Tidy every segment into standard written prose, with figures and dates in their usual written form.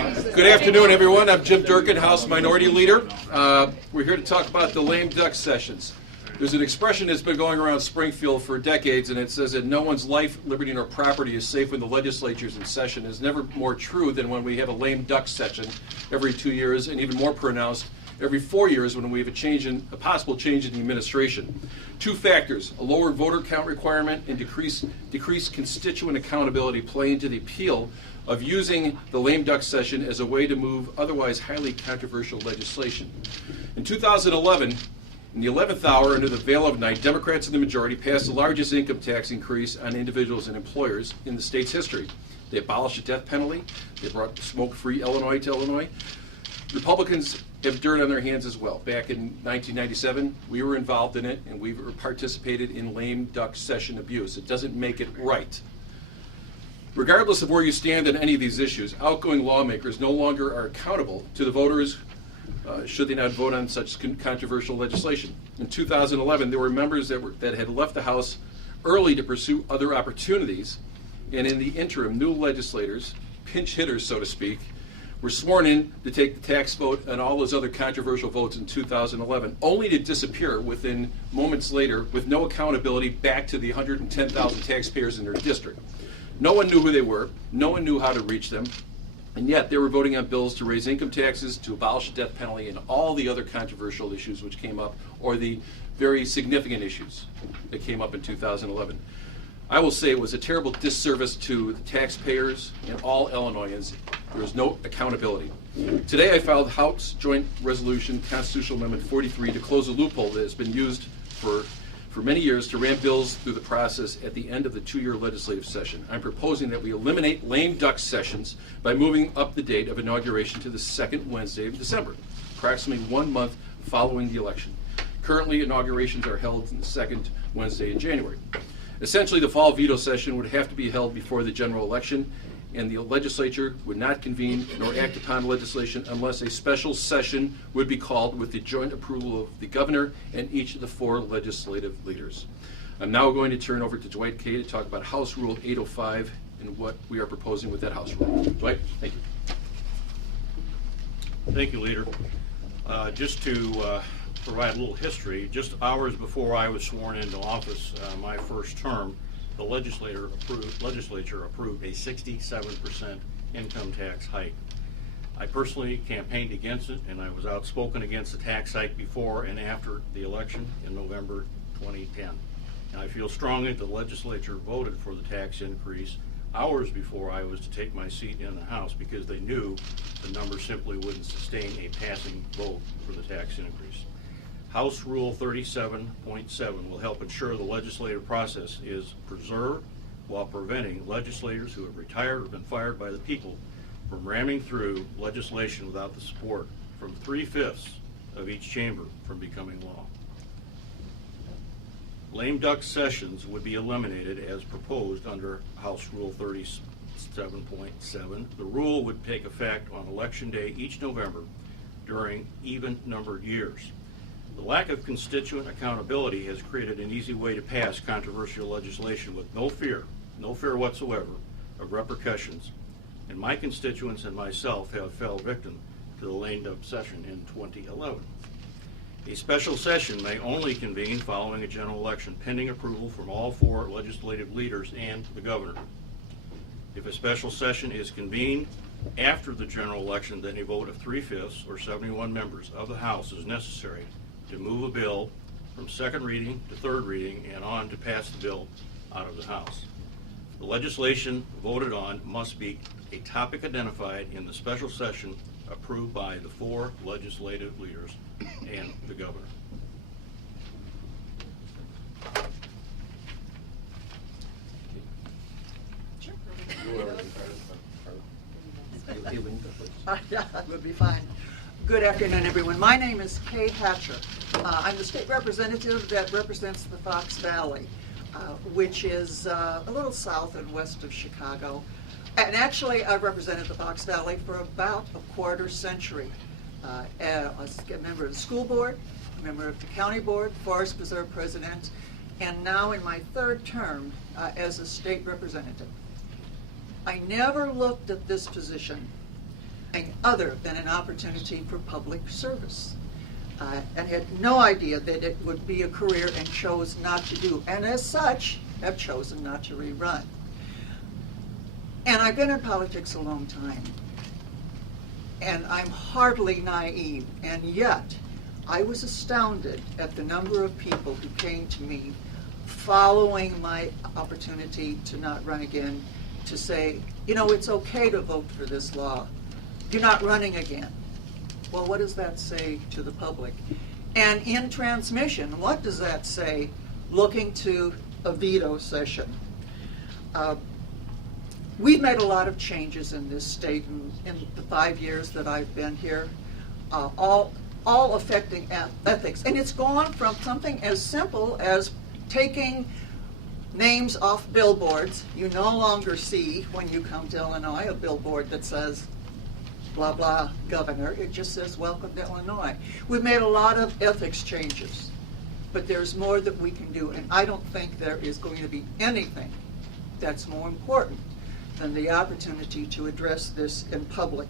right, good afternoon, everyone. I'm Jim Durkin, House Minority Leader. We're here to talk about the lame duck sessions. There's an expression that's been going around Springfield for decades, and it says that no one's life, liberty, nor property is safe when the legislature's in session. It's never more true than when we have a lame duck session every 2 years, and even more pronounced every 4 years when we have a possible change in the administration. Two factors, a lower voter count requirement and decreased constituent accountability, play into the appeal of using the lame duck session as a way to move otherwise highly controversial legislation. In 2011, in the 11th hour, under the veil of night, Democrats in the majority passed the largest income tax increase on individuals and employers in the state's history. They abolished the death penalty. They brought smoke-free Illinois to Illinois. Republicans have dirt on their hands as well. Back in 1997, we were involved in it, and we participated in lame duck session abuse. It doesn't make it right. Regardless of where you stand on any of these issues, outgoing lawmakers no longer are accountable to the voters should they not vote on such controversial legislation. In 2011, there were members that had left the House early to pursue other opportunities, and in the interim, new legislators, pinch hitters, so to speak, were sworn in to take the tax vote and all those other controversial votes in 2011, only to disappear within moments later with no accountability back to the 110,000 taxpayers in their district. No one knew who they were, no one knew how to reach them, and yet they were voting on bills to raise income taxes, to abolish the death penalty, and all the other controversial issues which came up, or the very significant issues that came up in 2011. I will say it was a terrible disservice to the taxpayers and all Illinoisans. There was no accountability. Today I filed House Joint Resolution Constitutional Amendment 43 to close a loophole that has been used for many years to ram bills through the process at the end of the 2-year legislative session. I'm proposing that we eliminate lame duck sessions by moving up the date of inauguration to the second Wednesday of December, approximately 1 month following the election. Currently, inaugurations are held on the second Wednesday in January. Essentially, the fall veto session would have to be held before the general election, and the legislature would not convene nor act upon legislation unless a special session would be called with the joint approval of the governor and each of the 4 legislative leaders. I'm now going to turn over to Dwight Kay to talk about House Rule 805 and what we are proposing with that House Rule. Dwight, thank you. Thank you, Leader. Just to provide a little history, just hours before I was sworn into office, my first term, the legislature approved a 67% income tax hike. I personally campaigned against it, and I was outspoken against the tax hike before and after the election in November 2010. And I feel strongly the legislature voted for the tax increase hours before I was to take my seat in the House because they knew the number simply wouldn't sustain a passing vote for the tax increase. House Rule 37.7 will help ensure the legislative process is preserved while preventing legislators who have retired or been fired by the people from ramming through legislation without the support from 3/5 of each chamber from becoming law. Lame duck sessions would be eliminated as proposed under House Rule 37.7. The rule would take effect on Election Day each November during even-numbered years. The lack of constituent accountability has created an easy way to pass controversial legislation with no fear whatsoever of repercussions, and my constituents and myself have fell victim to the lame duck session in 2011. A special session may only convene following a general election, pending approval from all 4 legislative leaders and the governor. If a special session is convened after the general election, then a vote of 3/5 or 71 members of the House is necessary to move a bill from second reading to third reading and on to pass the bill out of the House. The legislation voted on must be a topic identified in the special session approved by the 4 legislative leaders and the governor. Yeah, that would be fine. Good afternoon, everyone. My name is Kay Hatcher. I'm the state representative that represents the Fox Valley, which is a little south and west of Chicago. And actually, I've represented the Fox Valley for about a quarter century. A member of the school board, a member of the county board, Forest Preserve president, and now in my 3rd term as a state representative. I never looked at this position other than an opportunity for public service. And had no idea that it would be a career and chose not to do, and as such, have chosen not to rerun. And I've been in politics a long time, and I'm hardly naive, and yet I was astounded at the number of people who came to me following my opportunity to not run again to say, you know, it's okay to vote for this law. You're not running again. Well, what does that say to the public? And in transmission, what does that say looking to a veto session? We've made a lot of changes in this state in the 5 years that I've been here, all affecting ethics. And it's gone from something as simple as taking names off billboards. You no longer see, when you come to Illinois, a billboard that says, blah, blah, governor. It just says, welcome to Illinois. We've made a lot of ethics changes, but there's more that we can do, and I don't think there is going to be anything that's more important than the opportunity to address this in public.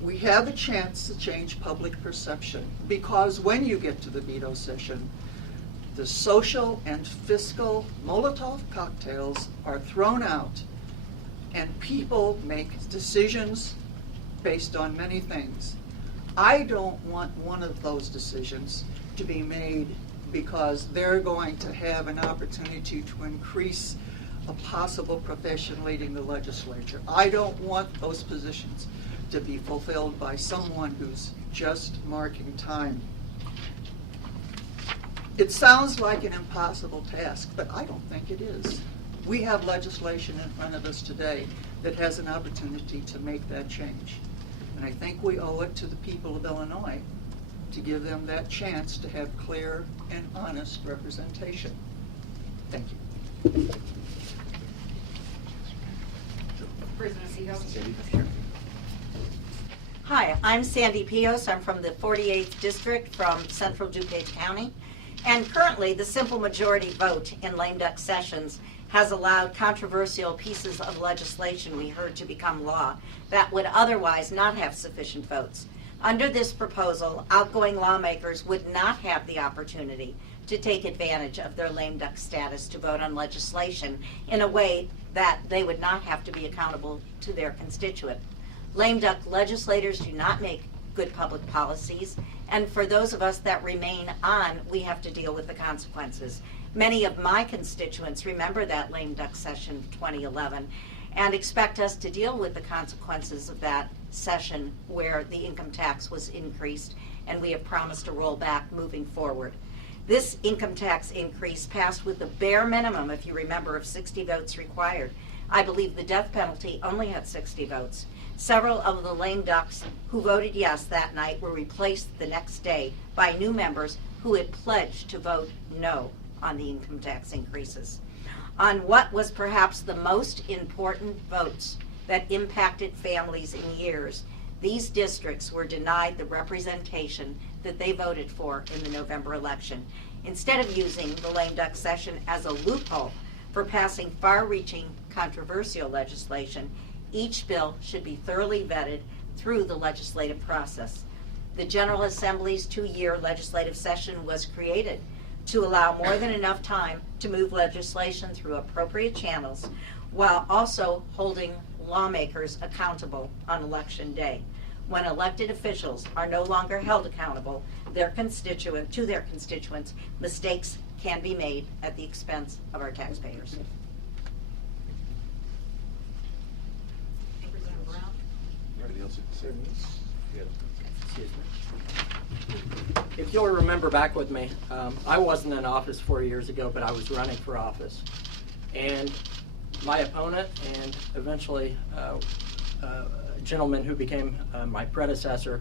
We have a chance to change public perception, because when you get to the veto session, the social and fiscal Molotov cocktails are thrown out, and people make decisions based on many things. I don't want one of those decisions to be made because they're going to have an opportunity to increase a possible profession leading the legislature. I don't want those positions to be fulfilled by someone who's just marking time. It sounds like an impossible task, but I don't think it is. We have legislation in front of us today that has an opportunity to make that change. And I think we owe it to the people of Illinois to give them that chance to have clear and honest representation. Thank you. Hi, I'm Sandy Pios. I'm from the 48th District from Central DuPage County. And currently, the simple majority vote in lame duck sessions has allowed controversial pieces of legislation we heard to become law that would otherwise not have sufficient votes. Under this proposal, outgoing lawmakers would not have the opportunity to take advantage of their lame duck status to vote on legislation in a way that they would not have to be accountable to their constituent. Lame duck legislators do not make good public policies, and for those of us that remain on, we have to deal with the consequences. Many of my constituents remember that lame duck session 2011 and expect us to deal with the consequences of that session where the income tax was increased, and we have promised to roll back moving forward. This income tax increase passed with the bare minimum, if you remember, of 60 votes required. I believe the death penalty only had 60 votes. Several of the lame ducks who voted yes that night were replaced the next day by new members who had pledged to vote no on the income tax increases. On what was perhaps the most important votes that impacted families in years, these districts were denied the representation that they voted for in the November election. Instead of using the lame duck session as a loophole for passing far-reaching controversial legislation, each bill should be thoroughly vetted through the legislative process. The General Assembly's 2-year legislative session was created to allow more than enough time to move legislation through appropriate channels while also holding lawmakers accountable on election day. When elected officials are no longer held accountable to their constituents, mistakes can be made at the expense of our taxpayers. Representative Brown? Anybody else to say? Excuse me. If you'll remember back with me, I wasn't in office 4 years ago, but I was running for office. And my opponent and eventually a gentleman who became my predecessor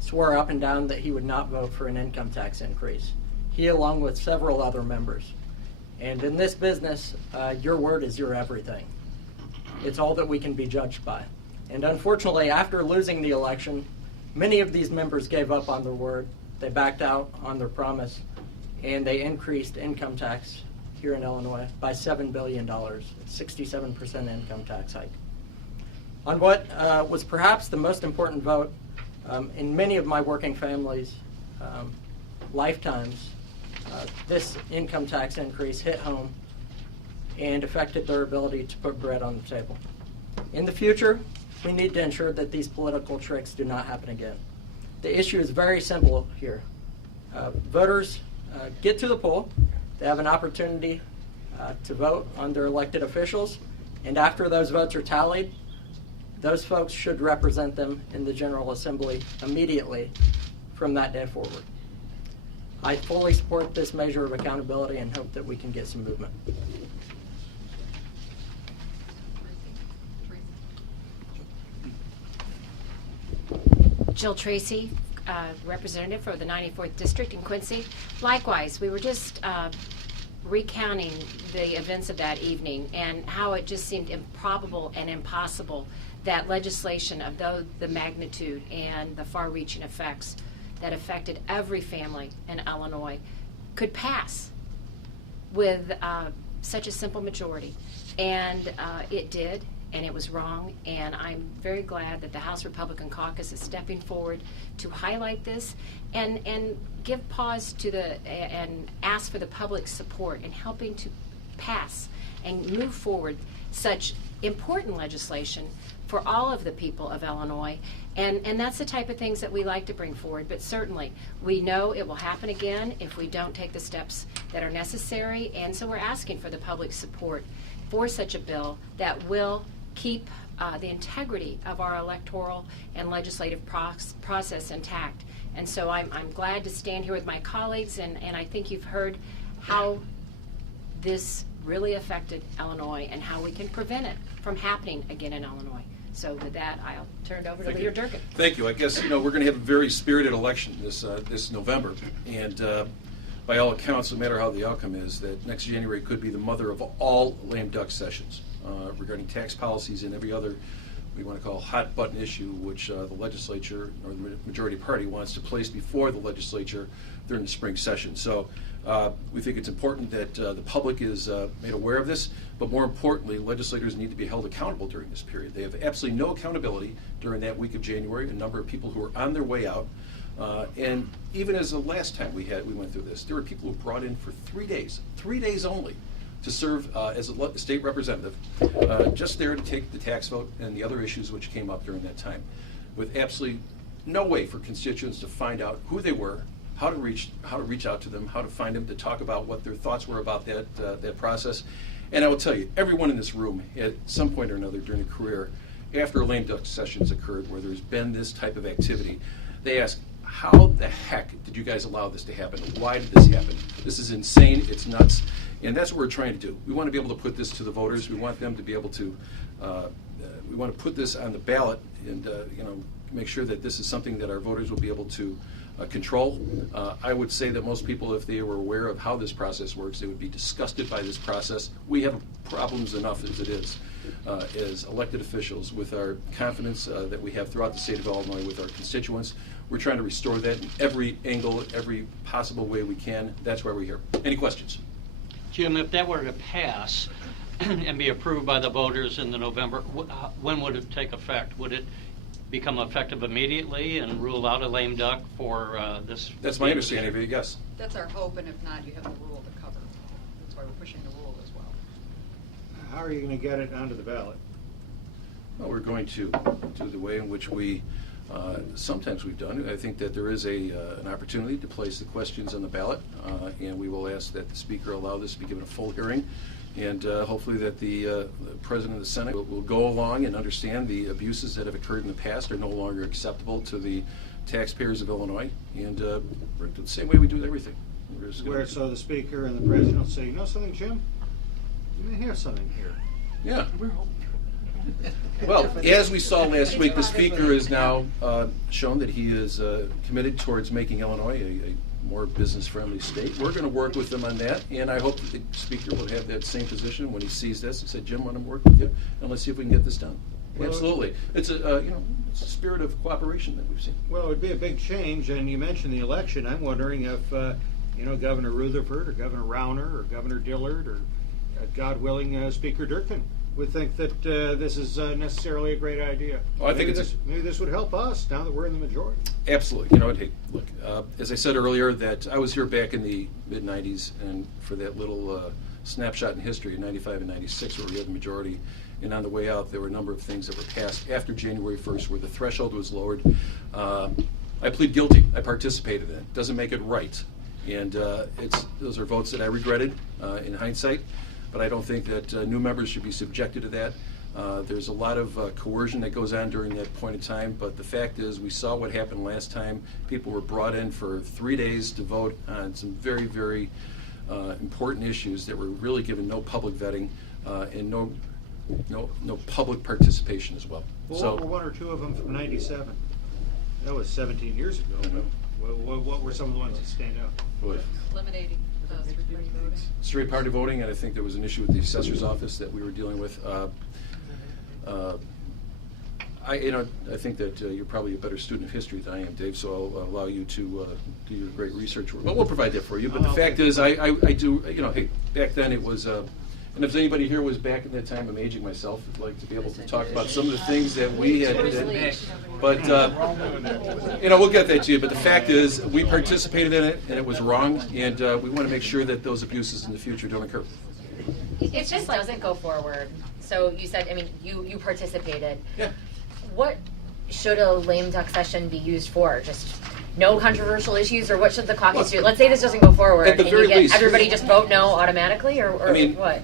swore up and down that he would not vote for an income tax increase. He, along with several other members. And in this business, your word is your everything. It's all that we can be judged by. And unfortunately, after losing the election, many of these members gave up on their word. They backed out on their promise, and they increased income tax here in Illinois by $7 billion, 67% income tax hike. On what was perhaps the most important vote in many of my working families' lifetimes, this income tax increase hit home and affected their ability to put bread on the table. In the future, we need to ensure that these political tricks do not happen again. The issue is very simple here. Voters get to the poll, they have an opportunity to vote on their elected officials, and after those votes are tallied, those folks should represent them in the General Assembly immediately from that day forward. I fully support this measure of accountability and hope that we can get some movement. Jill Tracy, representative for the 94th District in Quincy. Likewise, we were just recounting the events of that evening and how it just seemed improbable and impossible that legislation of the magnitude and the far-reaching effects that affected every family in Illinois could pass with such a simple majority. And it did, and it was wrong, and I'm very glad that the House Republican Caucus is stepping forward to highlight this and give pause to and ask for the public support in helping to pass and move forward such important legislation for all of the people of Illinois. And that's the type of things that we like to bring forward, but certainly we know it will happen again if we don't take the steps that are necessary, and so we're asking for the public support for such a bill that will keep the integrity of our electoral and legislative process intact. And so I'm glad to stand here with my colleagues, and I think you've heard how this really affected Illinois and how we can prevent it from happening again in Illinois. So with that, I'll turn it over to Leader Durkin. Thank you. I guess, we're going to have a very spirited election this November, and by all accounts, no matter how the outcome is, that next January could be the mother of all lame duck sessions regarding tax policies and every other, we want to call, hot button issue, which the legislature or the majority party wants to place before the legislature during the spring session. So we think it's important that the public is made aware of this, but more importantly, legislators need to be held accountable during this period. They have absolutely no accountability during that week of January. A number of people who are on their way out, and even as the last time we went through this, there were people who were brought in for 3 days only, to serve as a state representative, just there to take the tax vote and the other issues which came up during that time, with absolutely no way for constituents to find out who they were, how to reach out to them, how to find them, to talk about what their thoughts were about that process. And I will tell you, everyone in this room at some point or another during a career, after lame duck sessions occurred where there's been this type of activity, they ask, how the heck did you guys allow this to happen? Why did this happen? This is insane, it's nuts, and that's what we're trying to do. We want to be able to put this to the voters. We want them to be able to, we want to put this on the ballot and make sure that this is something that our voters will be able to control. I would say that most people, if they were aware of how this process works, they would be disgusted by this process. We have problems enough as it is, as elected officials, with our confidence that we have throughout the state of Illinois with our constituents. We're trying to restore that in every angle, every possible way we can. That's why we're here. Any questions? Jim, if that were to pass and be approved by the voters in the November, when would it take effect? Would it become effective immediately and rule out a lame duck for this? That's my understanding of it, yes. That's our hope, and if not, you have the rule to cover. That's why we're pushing the rule as well. How are you going to get it onto the ballot? Well, we're going to do the way in which we sometimes we've done. I think that there is an opportunity to place the questions on the ballot, and we will ask that the Speaker allow this to be given a full hearing, and hopefully that the President of the Senate will go along and understand the abuses that have occurred in the past are no longer acceptable to the taxpayers of Illinois, and we're the same way we do with everything. Where so the Speaker and the President will say, you know something, Jim? You may have something here. Yeah. Well, as we saw last week, the Speaker has now shown that he is committed towards making Illinois a more business-friendly state. We're going to work with him on that, and I hope that the Speaker will have that same position when he sees this and say, Jim, I want to work with you, and let's see if we can get this done. Well, absolutely. It's it's a spirit of cooperation that we've seen. Well, it would be a big change, and you mentioned the election. I'm wondering if, Governor Rutherford or Governor Rauner or Governor Dillard or, God willing, Speaker Durkin would think that this is necessarily a great idea. Oh, I think maybe this would help us now that we're in the majority. Absolutely. You know what? Hey, look, as I said earlier, that I was here back in the mid-'90s, and for that little snapshot in history, in '95 and '96, where we had the majority, and on the way out, there were a number of things that were passed after January 1st, where the threshold was lowered. I plead guilty. I participated in it. Doesn't make it right, and those are votes that I regretted in hindsight. But I don't think that new members should be subjected to that. There's a lot of coercion that goes on during that point in time, but the fact is we saw what happened last time. People were brought in for 3 days to vote on some very, very important issues that were really given no public vetting and no public participation as well. Well, So, what were one or two of them from '97? That was 17 years ago. I know. What were some of the ones that stand out? boy, Eliminating three-party voting. straight party voting, and I think there was an issue with the assessor's office that we were dealing with. I think that you're probably a better student of history than I am, Dave, so I'll allow you to do your great research work. But we'll provide that for you. But the fact is, I do, hey, back then it was, and if anybody here was back at that time, I'm aging myself, I'd like to be able to talk about some of the things that we had. But, we'll get that to you. But the fact is, we participated in it, and it was wrong, and we want to make sure that those abuses in the future don't occur. It just doesn't go forward. So you said, you participated. Yeah. What should a lame duck session be used for? Just no controversial issues, or what should the caucus do? Let's say this doesn't go forward, At the and very you get least. everybody just vote no automatically, or what?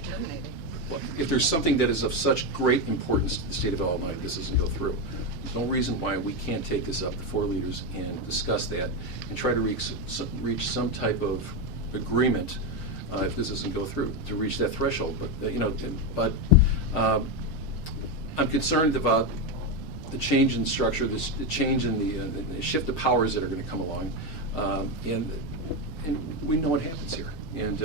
Look, if there's something that is of such great importance to the state of Illinois, this doesn't go through. There's no reason why we can't take this up to 4 leaders and discuss that and try to reach some type of agreement if this doesn't go through to reach that threshold. But I'm concerned about the change in structure, the change in the shift of powers that are going to come along, and we know what happens here, and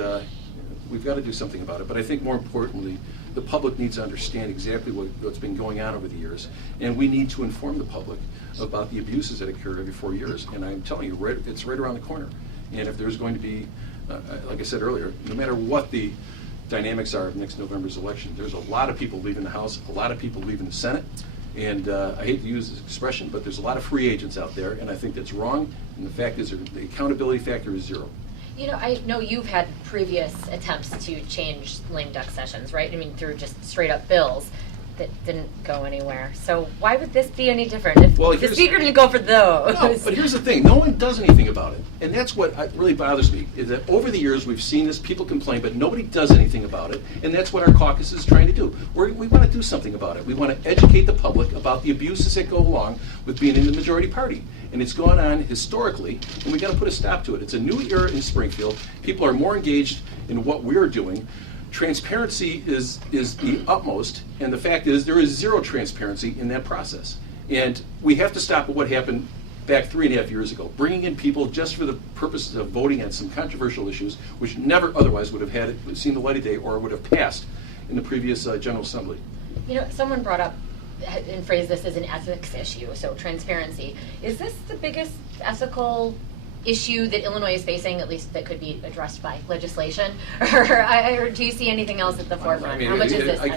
we've got to do something about it. But I think more importantly, the public needs to understand exactly what's been going on over the years, and we need to inform the public about the abuses that occur every 4 years. And I'm telling you, it's right around the corner. And if there's going to be, like I said earlier, no matter what the dynamics are of next November's election, there's a lot of people leaving the House, a lot of people leaving the Senate. And I hate to use this expression, but there's a lot of free agents out there, and I think that's wrong. And the fact is, the accountability factor is 0. I know you've had previous attempts to change lame duck sessions, right? Through just straight up bills that didn't go anywhere. So why would this be any different if the speaker didn't go for those? No, but here's the thing. No one does anything about it. And that's what really bothers me, is that over the years we've seen this, people complain, but nobody does anything about it. And that's what our caucus is trying to do. We want to do something about it. We want to educate the public about the abuses that go along with being in the majority party. And it's gone on historically, and we've got to put a stop to it. It's a new era in Springfield. People are more engaged in what we're doing. Transparency is the utmost, and the fact is there is 0 transparency in that process. And we have to stop at what happened back 3.5 years ago, bringing in people just for the purposes of voting on some controversial issues, which never otherwise would have seen the light of day or would have passed in the previous General Assembly. Someone brought up and phrased this as an ethics issue, so transparency. Is this the biggest ethical issue that Illinois is facing, at least that could be addressed by legislation? Or do you see anything else at the forefront? How much is this? I've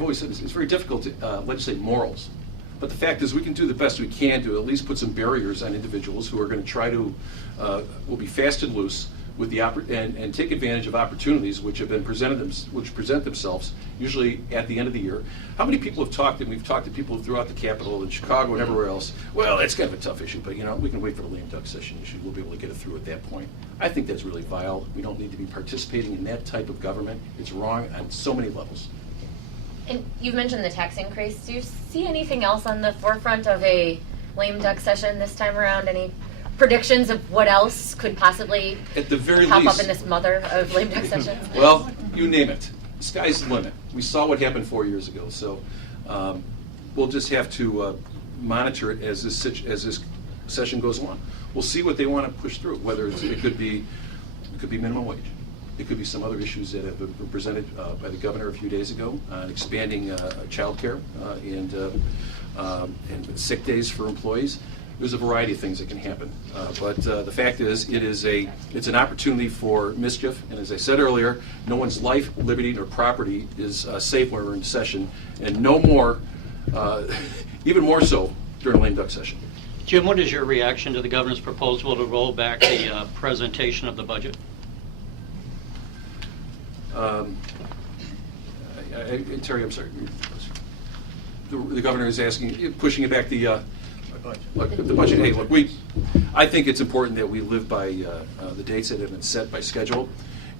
always said this, it's very difficult to legislate morals. But the fact is we can do the best we can to at least put some barriers on individuals who are going to try to, will be fast and loose with and take advantage of opportunities which have been which present themselves usually at the end of the year. How many people have talked, and we've talked to people throughout the Capitol, in Chicago and everywhere else, well, that's kind of a tough issue, but we can wait for the lame duck session issue. We'll be able to get it through at that point. I think that's really vile. We don't need to be participating in that type of government. It's wrong on so many levels. And you've mentioned the tax increase. Do you see anything else on the forefront of a lame duck session this time around? Any predictions of what else could possibly at the very pop least up in this mother of lame duck sessions? Well, you name it. The sky's the limit. We saw what happened 4 years ago, so we'll just have to monitor it as this session goes along. We'll see what they want to push through. Whether it could be minimum wage, it could be some other issues that have been presented by the governor a few days ago on expanding child care and sick days for employees. there's a variety of things that can happen. But the fact is, it's an opportunity for mischief, and as I said earlier, no one's life, liberty, or property is safe when we're in session, and no more, even more so during a lame duck session. Jim, what is your reaction to the governor's proposal to roll back the presentation of the budget? Terry, I'm sorry. The governor is asking, pushing it back the budget. Hey, look, I think it's important that we live by the dates that have been set by schedule.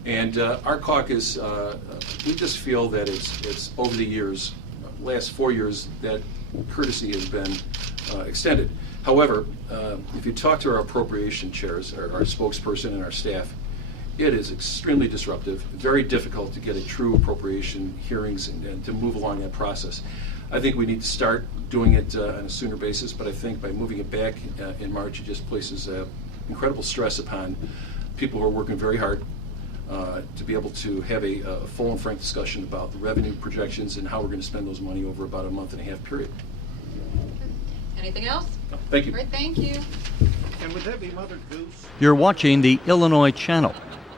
And our caucus, we just feel that it's over the years, last 4 years, that courtesy has been extended. However, if you talk to our appropriation chairs, our spokesperson and our staff, it is extremely disruptive, very difficult to get a true appropriation hearings and to move along that process. I think we need to start doing it on a sooner basis, but I think by moving it back in March, it just places incredible stress upon people who are working very hard to be able to have a full and frank discussion about the revenue projections and how we're going to spend those money over about a month and a half period. Anything else? No, thank you. Great, thank you. And would that be Mother Goose? You're watching the Illinois Channel,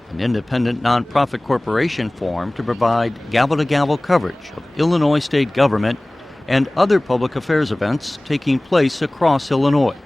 an independent nonprofit corporation formed to provide gavel-to-gavel coverage of Illinois state government and other public affairs events taking place across Illinois.